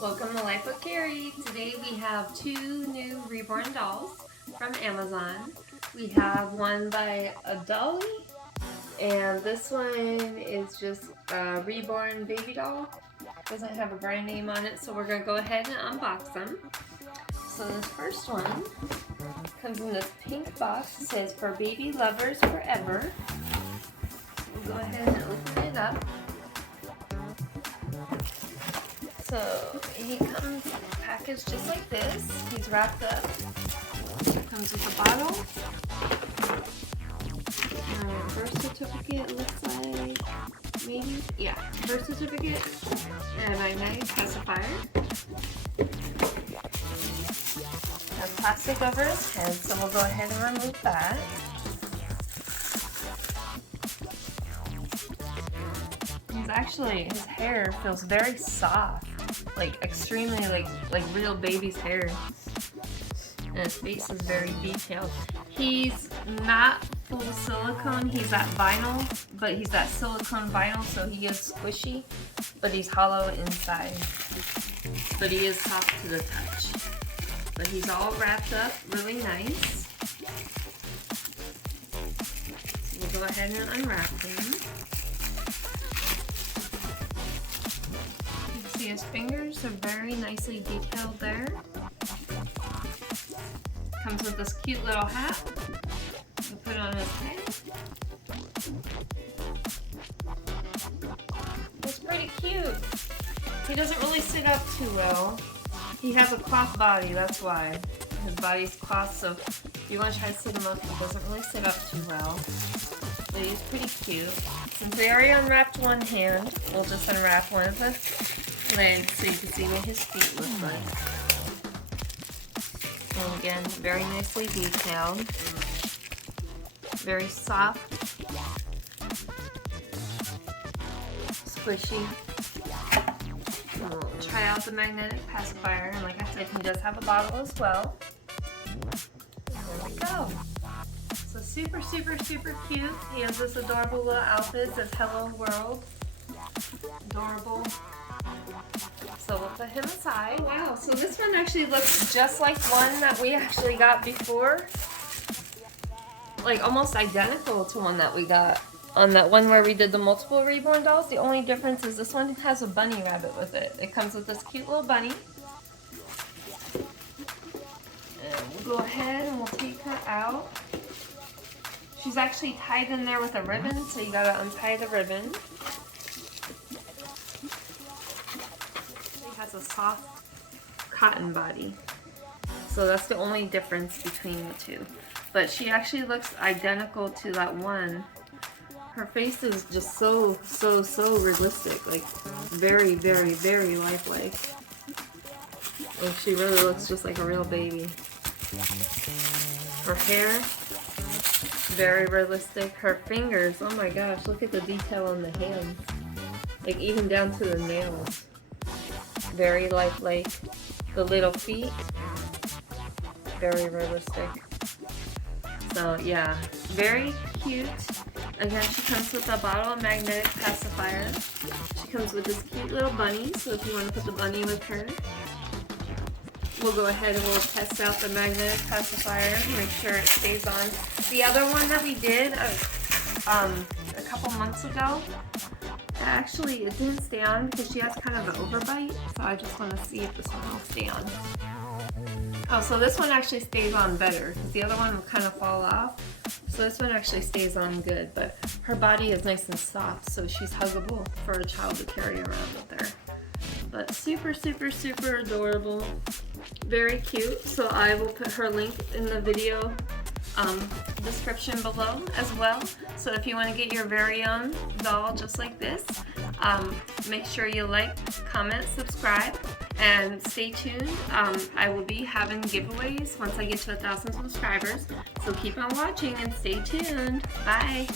Welcome to Life with Carrie. Today we have two new Reborn dolls from Amazon. We have one by Adolly, and this one is just a Reborn baby doll. Doesn't have a brand name on it, so we're going to go ahead and unbox them. So this first one comes in this pink box. It says, "For baby lovers forever." We'll go ahead and open it up. So he comes packaged just like this. He's wrapped up. Comes with a bottle. Birth certificate looks like, maybe? Yeah, birth certificate and a magnetic pacifier. Has plastic over his head, so we'll go ahead and remove that. His hair feels very soft, like extremely like real baby's hair. And his face is very detailed. He's not full silicone, he's that vinyl, but he's that silicone vinyl, so he is squishy, but he's hollow inside. But he is soft to the touch. But he's all wrapped up really nice. So we'll go ahead and unwrap him. See, his fingers are very nicely detailed there. Comes with this cute little hat. We'll put it on his head. It's pretty cute. He doesn't really sit up too well. He has a cloth body, that's why. His body's cloth, so if you want to try to sit him up, he doesn't really sit up too well. But he's pretty cute. Since we already unwrapped one hand, we'll just unwrap one of the legs so you can see what his feet look like. And again, very nicely detailed. Very soft. Squishy. And we'll try out the magnetic pacifier, and like I said, he does have a bottle as well. There we go. So super, super, super cute. He has this adorable little outfit that says "Hello World." Adorable. So we'll put him aside. Wow, so this one actually looks just like one that we actually got before. Like almost identical to one that we got on that one where we did the multiple Reborn dolls. The only difference is this one has a bunny rabbit with it. It comes with this cute little bunny. And we'll go ahead and we'll take her out. She's actually tied in there with a ribbon, so you gotta untie the ribbon. Has a soft cotton body, so that's the only difference between the two, but she actually looks identical to that one. Her face is just so realistic, like very, very, very lifelike. Like she really looks just like a real baby. Her hair, very realistic. Her fingers, oh my gosh, look at the detail on the hands, like even down to the nails. Very lifelike. The little feet, very realistic. So yeah, very cute. Again, she comes with a bottle of magnetic pacifier. She comes with this cute little bunny, so if you want to put the bunny with her, we'll go ahead and we'll test out the magnetic pacifier, make sure it stays on. The other one that we did a couple months ago, actually, it didn't stay on because she has kind of an overbite, so I just want to see if this one will stay on. Oh, so this one actually stays on better because the other one will kind of fall off. So this one actually stays on good, but her body is nice and soft, so she's huggable for a child to carry around with her. But super, super, super adorable. Very cute. So I will put her link in the video description below as well. So if you want to get your very own doll just like this, make sure you like, comment, subscribe, and stay tuned. I will be having giveaways once I get to 1,000 subscribers. So keep on watching and stay tuned. Bye.